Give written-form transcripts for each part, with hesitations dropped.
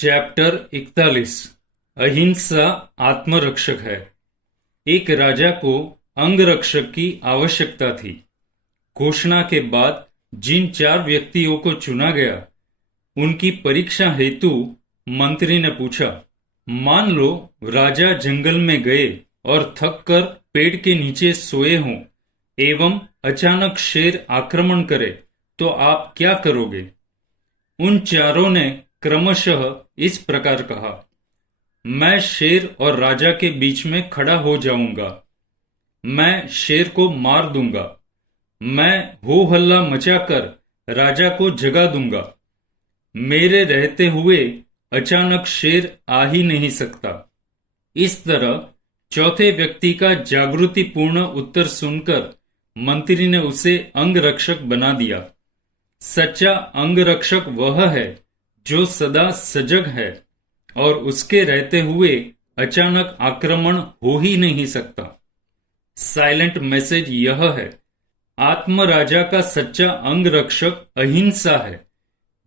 Chapter 41 अहिंसा आत्मरक्षक है। एक राजा को अंगरक्षक की आवश्यकता थी। घोषणा के बाद जिन 4 व्यक्तियों को चुना गया, उनकी परीक्षा हेतु मंत्री ने पूछा, मान लो राजा जंगल में गए और थक कर पेड़ के नीचे सोए हों एवं अचानक शेर आक्रमण करे, तो आप क्या करोगे? उन चारों ने क्रमशः इस प्रकार कहा, मैं शेर और राजा के बीच में खड़ा हो जाऊंगा। मैं शेर को मार दूंगा। मैं हो हल्ला मचाकर राजा को जगा दूंगा। मेरे रहते हुए अचानक शेर आ ही नहीं सकता। इस तरह चौथे व्यक्ति का जागृतिपूर्ण उत्तर सुनकर मंत्री ने उसे अंगरक्षक बना दिया। सच्चा अंगरक्षक वह है जो सदा सजग है और उसके रहते हुए अचानक आक्रमण हो ही नहीं सकता। साइलेंट मैसेज यह है, आत्मराजा का सच्चा अंगरक्षक अहिंसा है,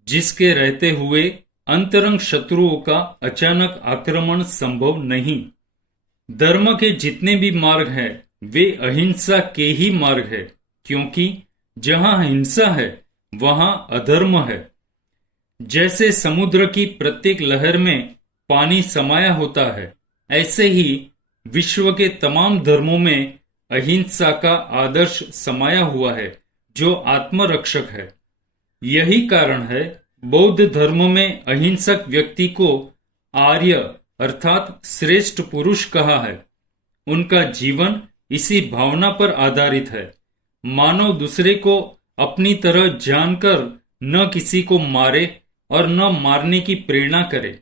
जिसके रहते हुए अंतरंग शत्रुओं का अचानक आक्रमण संभव नहीं। धर्म के जितने भी मार्ग हैं, वे अहिंसा के ही मार्ग है, क्योंकि जहां हिंसा है वहां अधर्म है। जैसे समुद्र की प्रत्येक लहर में पानी समाया होता है, ऐसे ही विश्व के तमाम धर्मों में अहिंसा का आदर्श समाया हुआ है, जो आत्मरक्षक है। यही कारण है बौद्ध धर्म में अहिंसक व्यक्ति को आर्य अर्थात श्रेष्ठ पुरुष कहा है। उनका जीवन इसी भावना पर आधारित है। मानव दूसरे को अपनी तरह जानकर न किसी को मारे और न मारने की प्रेरणा करे।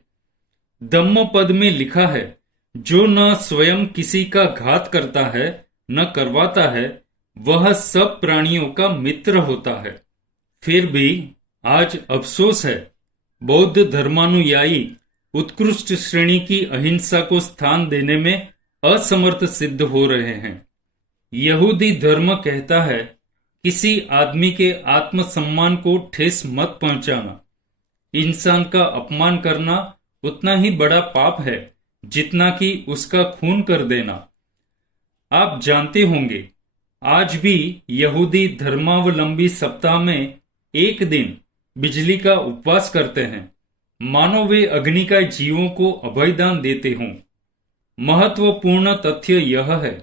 धम्मपद में लिखा है, जो न स्वयं किसी का घात करता है न करवाता है, वह सब प्राणियों का मित्र होता है। फिर भी आज अफसोस है, बौद्ध धर्मानुयायी उत्कृष्ट श्रेणी की अहिंसा को स्थान देने में असमर्थ सिद्ध हो रहे हैं। यहूदी धर्म कहता है, किसी आदमी के आत्मसम्मान को ठेस मत पहुंचाना। इंसान का अपमान करना उतना ही बड़ा पाप है जितना कि उसका खून कर देना। आप जानते होंगे, आज भी यहूदी धर्मावलंबी सप्ताह में एक दिन बिजली का उपवास करते हैं, मानो वे अग्निकाय जीवों को अभयदान देते हों। महत्वपूर्ण तथ्य यह है,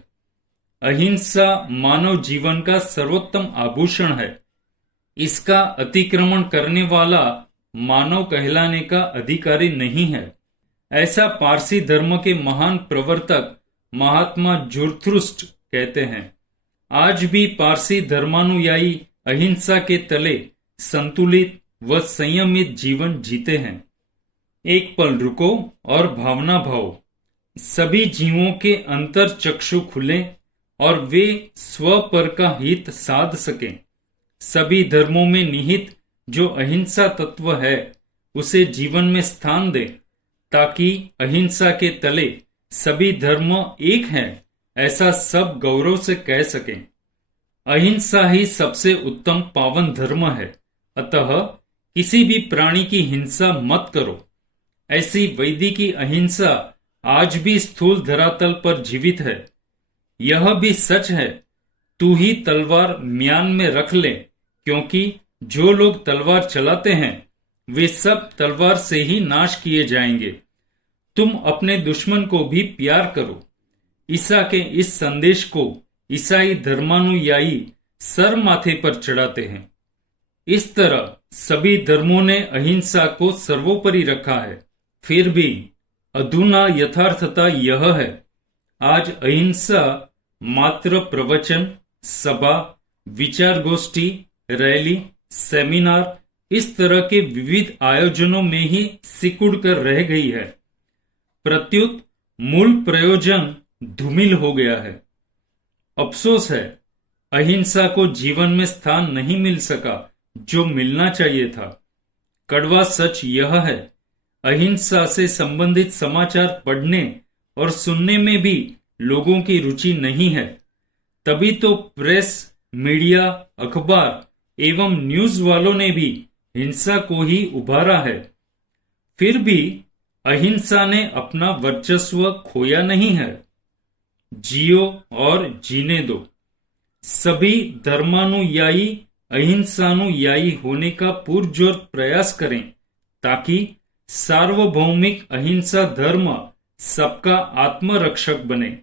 अहिंसा मानव जीवन का सर्वोत्तम आभूषण है। इसका अतिक्रमण करने वाला मानव कहलाने का अधिकारी नहीं है। ऐसा पारसी धर्म के महान प्रवर्तक महात्मा जुरथुष्ट्र कहते हैं। आज भी पारसी धर्मानुयायी अहिंसा के तले संतुलित व संयमित जीवन जीते हैं। एक पल रुको और भावना भाओ। सभी जीवों के अंतर चक्षु खुले और वे स्व पर का हित साध सकें। सभी धर्मों में निहित जो अहिंसा तत्व है, उसे जीवन में स्थान दें, ताकि अहिंसा के तले सभी धर्म एक हैं, ऐसा सब गौरव से कह सकें। अहिंसा ही सबसे उत्तम पावन धर्म है। अतः किसी भी प्राणी की हिंसा मत करो। ऐसी वैदिकी अहिंसा आज भी स्थूल धरातल पर जीवित है। यह भी सच है, तू ही तलवार म्यान में रख ले, क्योंकि जो लोग तलवार चलाते हैं वे सब तलवार से ही नाश किए जाएंगे। तुम अपने दुश्मन को भी प्यार करो। ईसा के इस संदेश को ईसाई धर्मानुयायी सर माथे पर चढ़ाते हैं। इस तरह सभी धर्मों ने अहिंसा को सर्वोपरि रखा है। फिर भी अधुना यथार्थता यह है, आज अहिंसा मात्र प्रवचन, सभा, विचार गोष्ठी, रैली, सेमिनार, इस तरह के विविध आयोजनों में ही सिकुड़ कर रह गई है। प्रत्युत मूल प्रयोजन धूमिल हो गया है। अफसोस है, अहिंसा को जीवन में स्थान नहीं मिल सका जो मिलना चाहिए था। कड़वा सच यह है, अहिंसा से संबंधित समाचार पढ़ने और सुनने में भी लोगों की रुचि नहीं है। तभी तो प्रेस, मीडिया, अखबार एवं न्यूज वालों ने भी हिंसा को ही उभारा है। फिर भी अहिंसा ने अपना वर्चस्व खोया नहीं है। जियो और जीने दो। सभी धर्मानुयायी अहिंसानुयायी होने का पुरजोर प्रयास करें ताकि सार्वभौमिक अहिंसा धर्म सबका आत्मरक्षक बने।